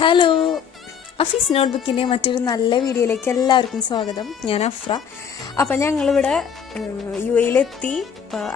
Hello, അഫീസ്നോട്ട്ബുക്കിൻ്റെ മറ്റൊരു നല്ല വീഡിയോയിലേക്ക് എല്ലാവർക്കും സ്വാഗതം. ഞാൻ അഫ്ര. അപ്പം ഞങ്ങളിവിടെ UAE-ലെത്തി.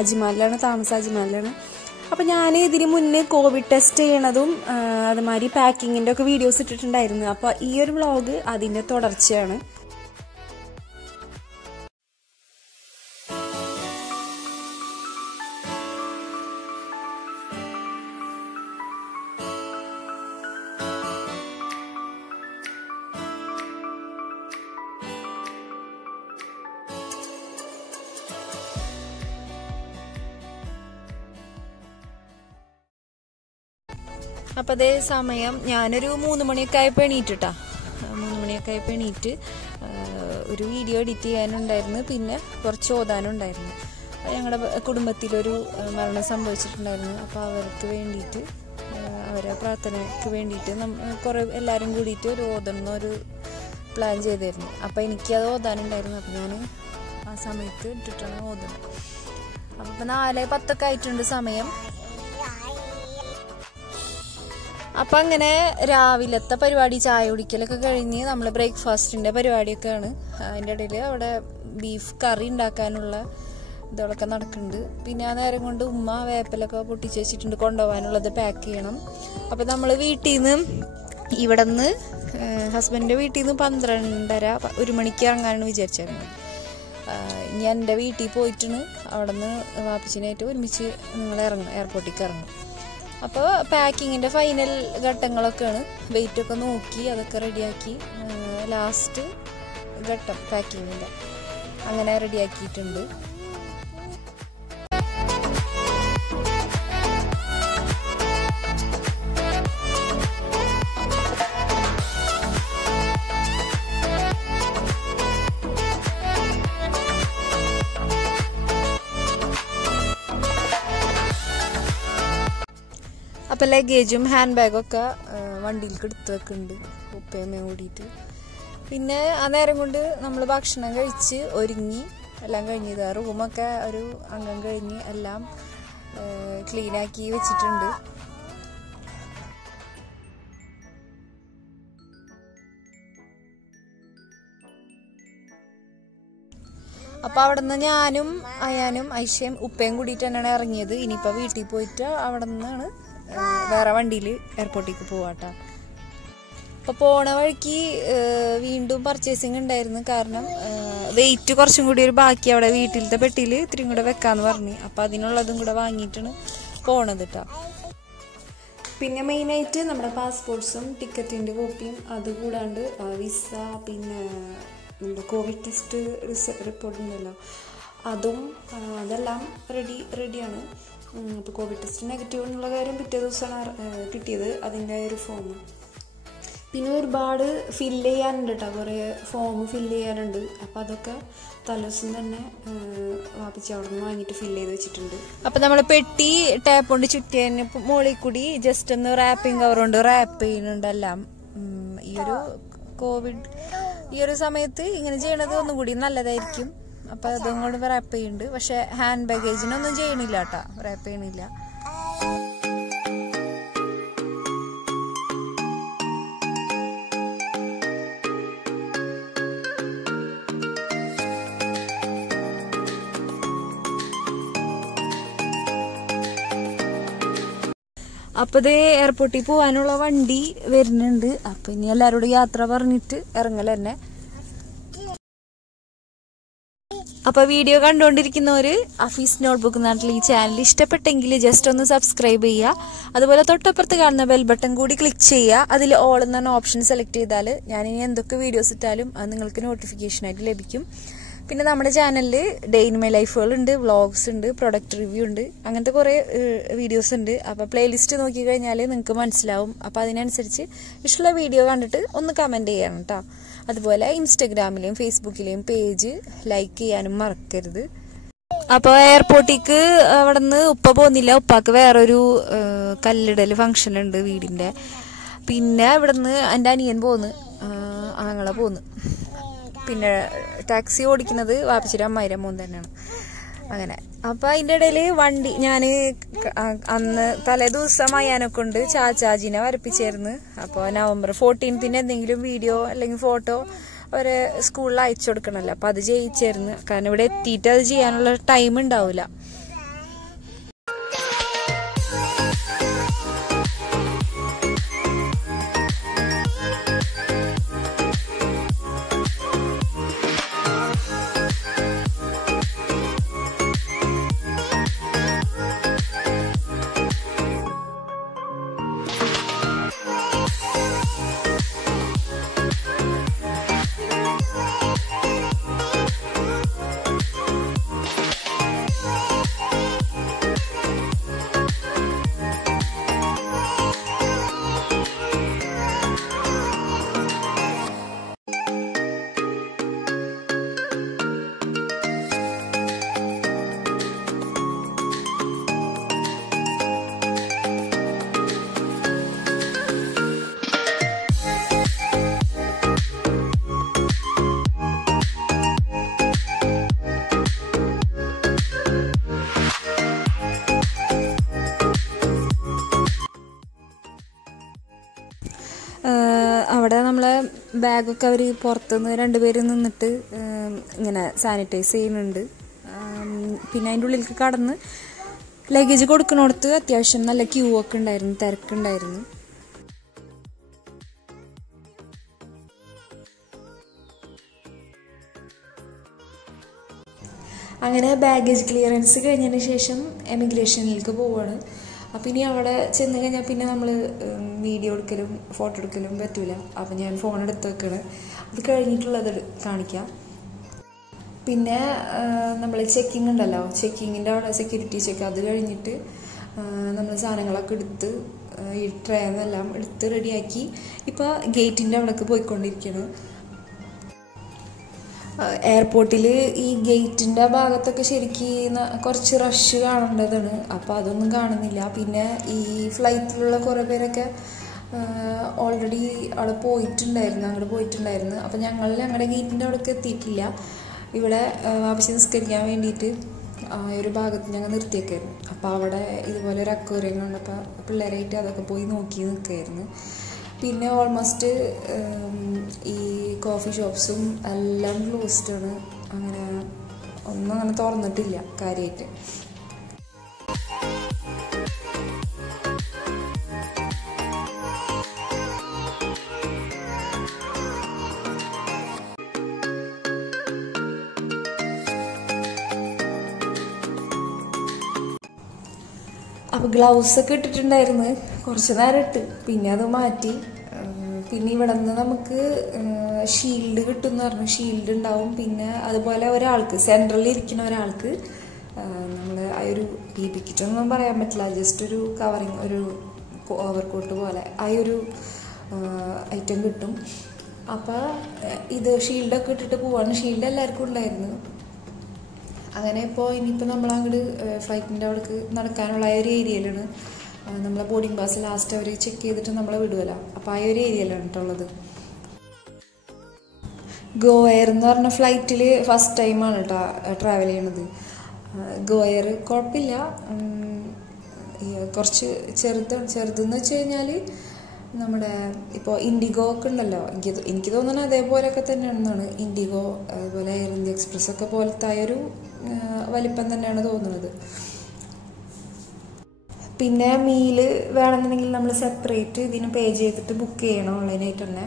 അജ്മാലിലാണ് താമസം, അജ്മാലിലാണ്. അപ്പം ഞാൻ ഇതിന് മുന്നേ കോവിഡ് ടെസ്റ്റ് ചെയ്യണതും അതുമാതിരി പാക്കിങ്ങിൻ്റെ ഒക്കെ വീഡിയോസ് ഇട്ടിട്ടുണ്ടായിരുന്നു. അപ്പോൾ ഈ ഒരു വ്ളോഗ് അതിൻ്റെ തുടർച്ചയാണ്. അപ്പം അതേ സമയം ഞാനൊരു 3 മണിയൊക്കെ ആയപ്പോൾ എണീറ്റിട്ടാ. 3 മണിയൊക്കെ ആയപ്പോൾ എണീറ്റ് ഒരു വീഡിയോ എഡിറ്റ് ചെയ്യാനുണ്ടായിരുന്നു, പിന്നെ കുറച്ച് ഓതാനുണ്ടായിരുന്നു. ഞങ്ങളുടെ കുടുംബത്തിലൊരു മരണം സംഭവിച്ചിട്ടുണ്ടായിരുന്നു. അപ്പോൾ അവർക്ക് വേണ്ടിയിട്ട്, അവരെ പ്രാർത്ഥനയ്ക്ക് വേണ്ടിയിട്ട് കുറേ എല്ലാവരും കൂടിയിട്ട് ഒരു ഓതുന്നൊരു പ്ലാൻ ചെയ്തിരുന്നു. അപ്പോൾ എനിക്കത് ഓതാനുണ്ടായിരുന്നു. അപ്പോൾ ഞാൻ ആ സമയത്ത് ഇട്ടിട്ടാണ് ഓതുന്നത്. അപ്പോൾ ഇപ്പോൾ 4:10 ആയിട്ടുണ്ട് സമയം. അപ്പം അങ്ങനെ രാവിലത്തെ പരിപാടി, ചായ കുടിക്കലൊക്കെ കഴിഞ്ഞ് നമ്മൾ ബ്രേക്ക്ഫാസ്റ്റിൻ്റെ പരിപാടിയൊക്കെയാണ്. അതിൻ്റെ ഇടയിൽ അവിടെ ബീഫ് കറി ഉണ്ടാക്കാനുള്ള ഇതൊക്കെ നടക്കുന്നുണ്ട്. പിന്നെ ആ നേരം കൊണ്ട് ഉമ്മ വേപ്പിലൊക്കെ പൊട്ടിച്ച് വെച്ചിട്ടുണ്ട്, കൊണ്ടുപോകാനുള്ളത് പാക്ക് ചെയ്യണം. അപ്പം നമ്മൾ വീട്ടിൽ നിന്ന് ഇവിടെ നിന്ന് ഹസ്ബൻഡിൻ്റെ വീട്ടിൽ നിന്ന് 12:30 1 മണിക്ക് ഇറങ്ങാനാണ് വിചാരിച്ചിരുന്നത്. ഞാൻ എൻ്റെ വീട്ടിൽ പോയിട്ടാണ് അവിടെ നിന്ന് വാപ്പിച്ചിനായിട്ട് ഒരുമിച്ച് നിങ്ങൾ ഇറങ്ങും, എയർപോർട്ടിലേക്ക് ഇറങ്ങും. അപ്പോൾ പാക്കിങ്ങിൻ്റെ ഫൈനൽ ഘട്ടങ്ങളൊക്കെയാണ്. വെയിറ്റൊക്കെ നോക്കി അതൊക്കെ റെഡിയാക്കി ലാസ്റ്റ് ഘട്ടം പാക്കിങ്ങിൻ്റെ അങ്ങനെ റെഡിയാക്കിയിട്ടുണ്ട്. അപ്പോൾ ലഗേജും ഹാൻഡ് ബാഗൊക്കെ വണ്ടിയിലേക്ക് എടുത്ത് വെക്കുന്നുണ്ട്, ഉപ്പയമ്മയും കൂടിയിട്ട്. പിന്നെ ആ നേരം കൊണ്ട് നമ്മൾ ഭക്ഷണം കഴിച്ച് ഒരുങ്ങി എല്ലാം കഴിഞ്ഞത്. റൂമൊക്കെ ഒരു അംഗം കഴിഞ്ഞ് എല്ലാം ക്ലീനാക്കി വെച്ചിട്ടുണ്ട്. അപ്പോൾ അവിടെ നിന്ന് ഞാനും അയാനും ഐഷയും ഉപ്പയും കൂടിയിട്ട് തന്നെയാണ് ഇറങ്ങിയത്. ഇനിയിപ്പോൾ വീട്ടിൽ പോയിട്ട് അവിടെ നിന്നാണ് വേറെ വണ്ടിയിൽ എയർപോർട്ടിലേക്ക് പോവാട്ടോ. അപ്പോൾ പോണ വഴിക്ക് വീണ്ടും പർച്ചേസിങ് ഉണ്ടായിരുന്നു. കാരണം വെയിറ്റ് കുറച്ചും കൂടി ഒരു ബാക്കി അവിടെ വീട്ടിലത്തെ പെട്ടിയിൽ ഇത്തിരിയും കൂടെ വെക്കാമെന്ന് പറഞ്ഞു. അപ്പോൾ അതിനുള്ളതും കൂടെ വാങ്ങിയിട്ടാണ് പോണത് കേട്ടോ. പിന്നെ മെയിനായിട്ട് നമ്മുടെ പാസ്പോർട്ട്സും ടിക്കറ്റിൻ്റെ കോപ്പിയും, അതുകൂടാണ്ട് വിസ, പിന്നെ നമ്മുടെ കോവിഡ് ടെസ്റ്റ് റിപ്പോർട്ട് ഉണ്ടല്ലോ അതും, അതെല്ലാം റെഡിയാണ്. അപ്പോൾ കോവിഡ് ടെസ്റ്റ് നെഗറ്റീവ് എന്നുള്ള കാര്യം പിറ്റേ ദിവസമാണ് കിട്ടിയത്, അതിൻ്റെ ഒരു ഫോം. പിന്നെ ഒരുപാട് ഫില്ല് ചെയ്യാനുണ്ട് കേട്ടോ, കുറേ ഫോം ഫില്ല് ചെയ്യാനുണ്ട്. അപ്പോൾ അതൊക്കെ തലേദിവസം തന്നെ വാപ്പിച്ച് അവിടെ നിന്ന് വാങ്ങിയിട്ട് ഫില്ല് ചെയ്ത് വെച്ചിട്ടുണ്ട്. അപ്പോൾ നമ്മൾ പെട്ടി ടാപ്പ് കൊണ്ട് ചുറ്റിയതിന് മുകളിൽ കൂടി ജസ്റ്റ് ഒന്ന് റാപ്പിംഗ് കവർ കൊണ്ട് റാപ്പ് ചെയ്യുന്നുണ്ടെല്ലാം. ഈ ഒരു കോവിഡ് ഈ ഒരു സമയത്ത് ഇങ്ങനെ ചെയ്യണത് ഒന്നും കൂടി നല്ലതായിരിക്കും. അപ്പോൾ അതും കൊണ്ട് റാപ്പ് ചെയ്യുന്നുണ്ട്. പക്ഷെ ഹാൻഡ് ബാഗേജിനൊന്നും ചെയ്യണില്ല കേട്ടോ, റാപ്പ് ചെയ്യണില്ല. അപ്പോൾ ഇത് എയർപോർട്ടിൽ പോകാനുള്ള വണ്ടി വരുന്നുണ്ട്. അപ്പം ഇനി എല്ലാവരോടും യാത്ര പറഞ്ഞിട്ട് ഇറങ്ങൽ തന്നെ. അപ്പോൾ വീഡിയോ കണ്ടുകൊണ്ടിരിക്കുന്നവർ അഫീസ് നോട്ട്ബുക്ക് നാട്ടിൽ ഈ ചാനൽ ഇഷ്ടപ്പെട്ടെങ്കിൽ ജസ്റ്റ് ഒന്ന് സബ്സ്ക്രൈബ് ചെയ്യുക. അതുപോലെ തൊട്ടപ്പുറത്ത് കാണുന്ന ബെൽ ബട്ടൺ കൂടി ക്ലിക്ക് ചെയ്യുക. അതിൽ ഓൾ എന്ന ഓപ്ഷൻ സെലക്ട് ചെയ്താൽ ഞാനിനി എന്തൊക്കെ വീഡിയോസ് ഇട്ടാലും അത് നിങ്ങൾക്ക് നോട്ടിഫിക്കേഷനായിട്ട് ലഭിക്കും. പിന്നെ നമ്മുടെ ചാനലിൽ ഡേ ഇൻ മൈ ലൈഫുകളുണ്ട്, വ്ളോഗ്സ് ഉണ്ട്, പ്രൊഡക്റ്റ് റിവ്യൂ ഉണ്ട്, അങ്ങനത്തെ കുറേ വീഡിയോസ് ഉണ്ട്. അപ്പോൾ പ്ലേലിസ്റ്റ് നോക്കിക്കഴിഞ്ഞാൽ നിങ്ങൾക്ക് മനസ്സിലാവും. അപ്പോൾ അതിനനുസരിച്ച് ഇഷ്ടമുള്ള വീഡിയോ കണ്ടിട്ട് ഒന്ന് കമൻറ്റ് ചെയ്യണം കേട്ടോ. അതുപോലെ ഇൻസ്റ്റഗ്രാമിലെയും ഫേസ്ബുക്കിലെയും പേജ് ലൈക്ക് ചെയ്യാനും മറക്കരുത്. അപ്പോൾ എയർപോർട്ടിലേക്ക് അവിടെ നിന്ന് ഉപ്പ പോകുന്നില്ല, ഉപ്പാക്ക് വേറൊരു കല്ലിടൽ ഫംഗ്ഷൻ ഉണ്ട് വീടിൻ്റെ. പിന്നെ ഇവിടെ നിന്ന് എൻ്റെ അനിയൻ പോന്ന്, ആങ്ങളെ പോന്ന്. പിന്നെ ടാക്സി ഓടിക്കുന്നത് വാപ്പിച്ചിരി അമ്മായിരം മോൻ തന്നെയാണ്. അങ്ങനെ അപ്പൊ അതിന്റെ ഇടയില് വണ്ടി ഞാന് അന്ന് തലേ ദിവസം അയ്യാനൊക്കെ കൊണ്ട് ചാച്ചാജിനെ വരപ്പിച്ചായിരുന്നു. അപ്പോൾ November 14th എന്തെങ്കിലും വീഡിയോ അല്ലെങ്കിൽ ഫോട്ടോ ഒരു സ്കൂളിൽ അയച്ചു കൊടുക്കണല്ലോ, അപ്പൊ അത് ചെയ്യിച്ചായിരുന്നു. കാരണം ഇവിടെ എത്തിയിട്ട് അത് ചെയ്യാനുള്ള ടൈം ഉണ്ടാവില്ല. അവിടെ നമ്മളെ ബാഗൊക്കെ അവർ പുറത്തുനിന്ന് 2 പേര് നിന്നിട്ട് ഇങ്ങനെ സാനിറ്റൈസ് ചെയ്യുന്നുണ്ട്. പിന്നെ അതിൻ്റെ ഉള്ളിലേക്ക് കടന്ന് ലഗേജ് കൊടുക്കണോടത്ത് അത്യാവശ്യം നല്ല ക്യൂ ഒക്കെ ഉണ്ടായിരുന്നു, തിരക്കുണ്ടായിരുന്നു. അങ്ങനെ ബാഗേജ് ക്ലിയറൻസ് കഴിഞ്ഞതിന് ശേഷം എമിഗ്രേഷനിലേക്ക് പോവാണ്. അപ്പം ഇനി അവിടെ ചെന്ന് കഴിഞ്ഞാൽ പിന്നെ നമ്മൾ വീഡിയോ എടുക്കലും ഫോട്ടോ എടുക്കലും പറ്റൂല. അപ്പം ഞാൻ ഫോൺ എടുത്ത് വെക്കണം, അത് കഴിഞ്ഞിട്ടുള്ളത് കാണിക്കാം. പിന്നെ നമ്മൾ ചെക്കിങ് ഉണ്ടല്ലോ, ചെക്കിങ്ങിൻ്റെ അവിടെ സെക്യൂരിറ്റി ചെക്ക്, അത് കഴിഞ്ഞിട്ട് നമ്മൾ സാധനങ്ങളൊക്കെ എടുത്ത് ഈ ട്രെയിനെല്ലാം എടുത്ത് റെഡിയാക്കി ഇപ്പോൾ ഗേറ്റിൻ്റെ അവിടേക്ക് പോയിക്കൊണ്ടിരിക്കുകയാണ്. എയർപോർട്ടിൽ ഈ ഗേറ്റിൻ്റെ ഭാഗത്തൊക്കെ ശരിക്കും കുറച്ച് റഷ് കാണേണ്ടതാണ്, അപ്പോൾ അതൊന്നും കാണുന്നില്ല. പിന്നെ ഈ ഫ്ലൈറ്റിലുള്ള കുറേ പേരൊക്കെ ഓൾറെഡി അവിടെ അങ്ങോട്ട് പോയിട്ടുണ്ടായിരുന്നു. അപ്പോൾ ഞങ്ങളുടെ ഗേറ്റിൻ്റെ അവിടേക്ക് എത്തിയിട്ടില്ല. ഇവിടെ ആവശ്യം നിസ്കരിക്കാൻ വേണ്ടിയിട്ട് ഒരു ഭാഗത്ത് ഞങ്ങൾ നിർത്തിയേക്കായിരുന്നു. അപ്പോൾ അവിടെ ഇതുപോലെ ഒരു അക്വേറിയം കണ്ടപ്പോൾ പിള്ളേരായിട്ട് അതൊക്കെ പോയി നോക്കി നിൽക്കുകയായിരുന്നു. പിന്നെ ഓൾമോസ്റ്റ് ഈ കോഫി ഷോപ്സും എല്ലാം ക്ലോസ്ഡാണ്, അങ്ങനെ ഒന്നും അങ്ങനെ തുറന്നിട്ടില്ല കാര്യമായിട്ട്. അപ്പോൾ ഗ്ലൗസൊക്കെ ഇട്ടിട്ടുണ്ടായിരുന്നു, കുറച്ച് നേരം ഇട്ട്, പിന്നെ അത് മാറ്റി. പിന്നെ ഇവിടെ നിന്ന് നമുക്ക് ഷീൽഡ് കിട്ടും എന്ന് പറഞ്ഞു, ഷീൽഡ് ഉണ്ടാവും. പിന്നെ അതുപോലെ ഒരാൾക്ക് സെൻട്രലിൽ ഇരിക്കുന്ന ഒരാൾക്ക് നമ്മൾ ആ ഒരു PPE കിറ്റൊന്നും പറയാൻ പറ്റില്ല, ജസ്റ്റ് ഒരു കവറിങ്, ഒരു ഓവർകോട്ട് പോലെ ആ ഒരു ഐറ്റം കിട്ടും. അപ്പോൾ ഇത് ഷീൽഡൊക്കെ ഇട്ടിട്ട് പോവാണ്. ഷീൽഡ് എല്ലാവർക്കും ഉണ്ടായിരുന്നു. അങ്ങനെ ഇനിയിപ്പോൾ നമ്മളങ്ങോട്ട് ഫ്ലൈറ്റിൻ്റെ അവിടേക്ക് നടക്കാനുള്ള ആ ഒരു ഏരിയയിലാണ്. നമ്മളെ ബോർഡിംഗ് പാസ് ലാസ്റ്റ് അവർ ചെക്ക് ചെയ്തിട്ട് നമ്മളെ വിടുമല്ലോ, അപ്പോൾ ആ ഒരു ഏരിയയിലാണ് കേട്ടുള്ളത്. ഗോ എയർ എന്ന് പറഞ്ഞ ഫ്ലൈറ്റിൽ ഫസ്റ്റ് ടൈമാണ് കേട്ടോ ട്രാവൽ ചെയ്യണത്. ഗോ എയർ കുഴപ്പമില്ല, കുറച്ച് ചെറുതെന്ന് വെച്ച് കഴിഞ്ഞാൽ നമ്മുടെ ഇപ്പോൾ ഇൻഡിഗോ ഒക്കെ ഉണ്ടല്ലോ, എനിക്ക് തോന്നുന്നത് അതേപോലെയൊക്കെ തന്നെയാണെന്നാണ്. ഇൻഡിഗോ അതുപോലെ എയർ ഇന്ത്യ എക്സ്പ്രസ് ഒക്കെ പോലത്തെ ആയൊരു വലിപ്പം തന്നെയാണ് തോന്നുന്നത്. പിന്നെ മീല് വേണമെന്നുണ്ടെങ്കിൽ നമ്മൾ സെപ്പറേറ്റ് ഇതിന് പേ ചെയ്തിട്ട് ബുക്ക് ചെയ്യണം ഓൺലൈനായിട്ട് തന്നെ,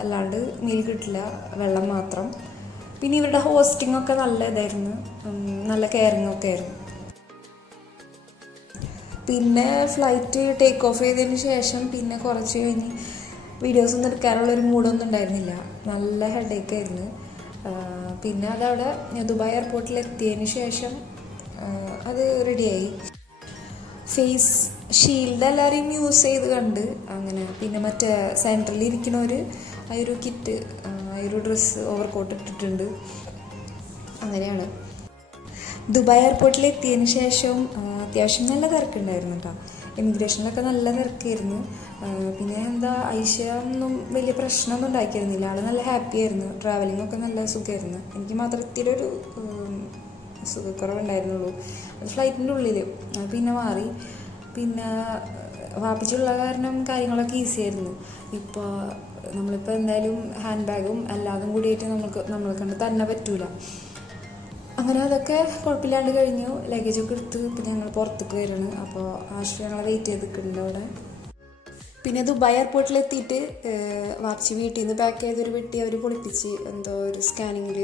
അല്ലാണ്ട് മീൽ കിട്ടില്ല, വെള്ളം മാത്രം. പിന്നെ ഇവരുടെ ഹോസ്റ്റിംഗ് ഒക്കെ നല്ല ഇതായിരുന്നു, നല്ല കെയറിങ് ഒക്കെ ആയിരുന്നു. പിന്നെ ഫ്ലൈറ്റ് ടേക്ക് ഓഫ് ചെയ്തതിന് ശേഷം പിന്നെ കുറച്ച് കഴിഞ്ഞ് വീഡിയോസൊന്നും എടുക്കാനുള്ളൊരു മൂഡൊന്നും ഉണ്ടായിരുന്നില്ല, നല്ല ഹെഡേക്ക് ആയിരുന്നു. പിന്നെ അതവിടെ ദുബായ് എയർപോർട്ടിൽ എത്തിയതിന് ശേഷം അത് റെഡിയായി. ഫേസ് ഷീൽഡ് എല്ലാവരെയും യൂസ് ചെയ്ത് കണ്ട് അങ്ങനെ. പിന്നെ മറ്റേ സെൻട്രലിൽ ഇരിക്കുന്നവർ ആ ഒരു കിറ്റ്, ആ ഒരു ഡ്രസ്സ് ഓവർകോട്ട് ഇട്ടിട്ടുണ്ട്. അങ്ങനെയാണ്. ദുബായ് എയർപോർട്ടിൽ എത്തിയതിന് ശേഷം അത്യാവശ്യം നല്ല തിരക്കുണ്ടായിരുന്നു കേട്ടോ, എമിഗ്രേഷനിലൊക്കെ നല്ല തിരക്കായിരുന്നു. പിന്നെ ഐഷ ഒന്നും വലിയ പ്രശ്നമൊന്നും ഉണ്ടാക്കിയിരുന്നില്ല, ആൾ നല്ല ഹാപ്പി ആയിരുന്നു, ട്രാവലിംഗ് ഒക്കെ നല്ല സുഖമായിരുന്നു. എനിക്ക് മാത്രം ഇത്തിരി ഒരു സുഖക്കുറവുണ്ടായിരുന്നുള്ളൂ. ഫ്ലൈറ്റിൻ്റെ ഉള്ളിൽ പിന്നെ മാറി. പിന്നെ വാപ്പിച്ചുള്ള കാരണം കാര്യങ്ങളൊക്കെ ഈസി ആയിരുന്നു. ഇപ്പോൾ നമ്മളിപ്പോൾ എന്തായാലും ഹാൻഡ് ബാഗും എല്ലാതും കൂടിയിട്ട് നമ്മളെ കണ്ട് തന്നെ പറ്റൂല. അങ്ങനെ അതൊക്കെ കുഴപ്പമില്ലാണ്ട് കഴിഞ്ഞു. ലഗേജൊക്കെ എടുത്ത് ഇപ്പം ഞങ്ങൾ പുറത്തേക്ക് വരുന്നു. അപ്പോൾ ആശ്രയം ഞങ്ങളെ വെയിറ്റ് ചെയ്ത് നിൽക്കുന്നുണ്ട് അവിടെ. പിന്നെ ദുബായ് എയർപോർട്ടിലെത്തിയിട്ട് വാപ്പിച്ച് വീട്ടിൽ നിന്ന് പാക്ക് ചെയ്തൊരു പെട്ടി അവർ പൊളിപ്പിച്ച്. എന്തോ ഒരു സ്കാനിങ്ങിൽ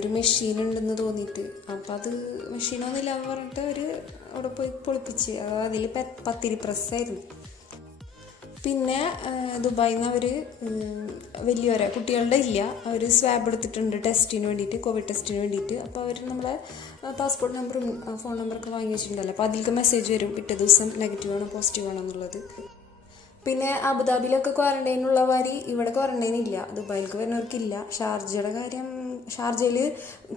ഒരു മെഷീൻ ഉണ്ടെന്ന് തോന്നിയിട്ട്. അപ്പം അത് മെഷീനൊന്നുമില്ല എന്ന് പറഞ്ഞിട്ട് അവർ അവിടെ പോയി പൊളിപ്പിച്ച്. അതിൽ പത്തിരി പ്രസ്സായിരുന്നു. പിന്നെ ദുബായിൽ നിന്ന് അവർ വലിയവരെ കുട്ടികളുടെ ഇല്ല, അവർ സ്വാബ് എടുത്തിട്ടുണ്ട് ടെസ്റ്റിന് വേണ്ടിയിട്ട്, കോവിഡ് ടെസ്റ്റിന് വേണ്ടിയിട്ട്. അപ്പോൾ അവർ നമ്മളെ പാസ്പോർട്ട് നമ്പറും ഫോൺ നമ്പറൊക്കെ വാങ്ങി വെച്ചിട്ടുണ്ടല്ലോ. അപ്പോൾ അതിലേക്ക് മെസ്സേജ് വരും പിറ്റേ ദിവസം നെഗറ്റീവ് ആണോ പോസിറ്റീവ് ആണോ എന്നുള്ളത്. പിന്നെ അബുദാബിയിലൊക്കെ ക്വാറന്റൈനുള്ള മാതിരി ഇവിടെ ക്വാറന്റൈൻ ഇല്ല, ദുബായിലേക്ക് വരുന്നവർക്കില്ല. ഷാർജയുടെ കാര്യം, ഷാർജയിൽ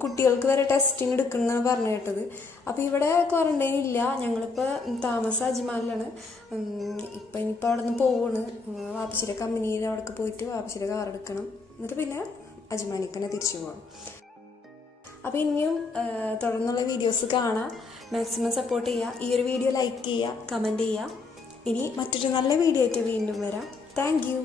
കുട്ടികൾക്ക് വരെ ടെസ്റ്റിന് എടുക്കണമെന്നാണ് പറഞ്ഞു കേട്ടത്. അപ്പോൾ ഇവിടെ ക്വാറന്റൈൻ ഇല്ല. ഞങ്ങളിപ്പോൾ താമസം അജ്മാനിലാണ്. ഇനിയിപ്പോൾ അവിടെ നിന്ന് പോവാണ്. വാപ്പച്ചിയുടെ കമ്പനിയിൽ അവിടേക്ക് പോയിട്ട് വാപ്പച്ചിയുടെ കാർ എടുക്കണം. എന്നിട്ട് പിന്നെ അജ്മാനിക്ക് തന്നെ തിരിച്ചു പോകണം. അപ്പോൾ ഇനിയും തുടർന്നുള്ള വീഡിയോസ് കാണാം. മാക്സിമം സപ്പോർട്ട് ചെയ്യുക. ഈ ഒരു വീഡിയോ ലൈക്ക് ചെയ്യുക, കമൻറ്റ് ചെയ്യുക. ഇനി മറ്റൊരു നല്ല വീഡിയോ ആയിട്ട് വീണ്ടും വരാം. Thank you.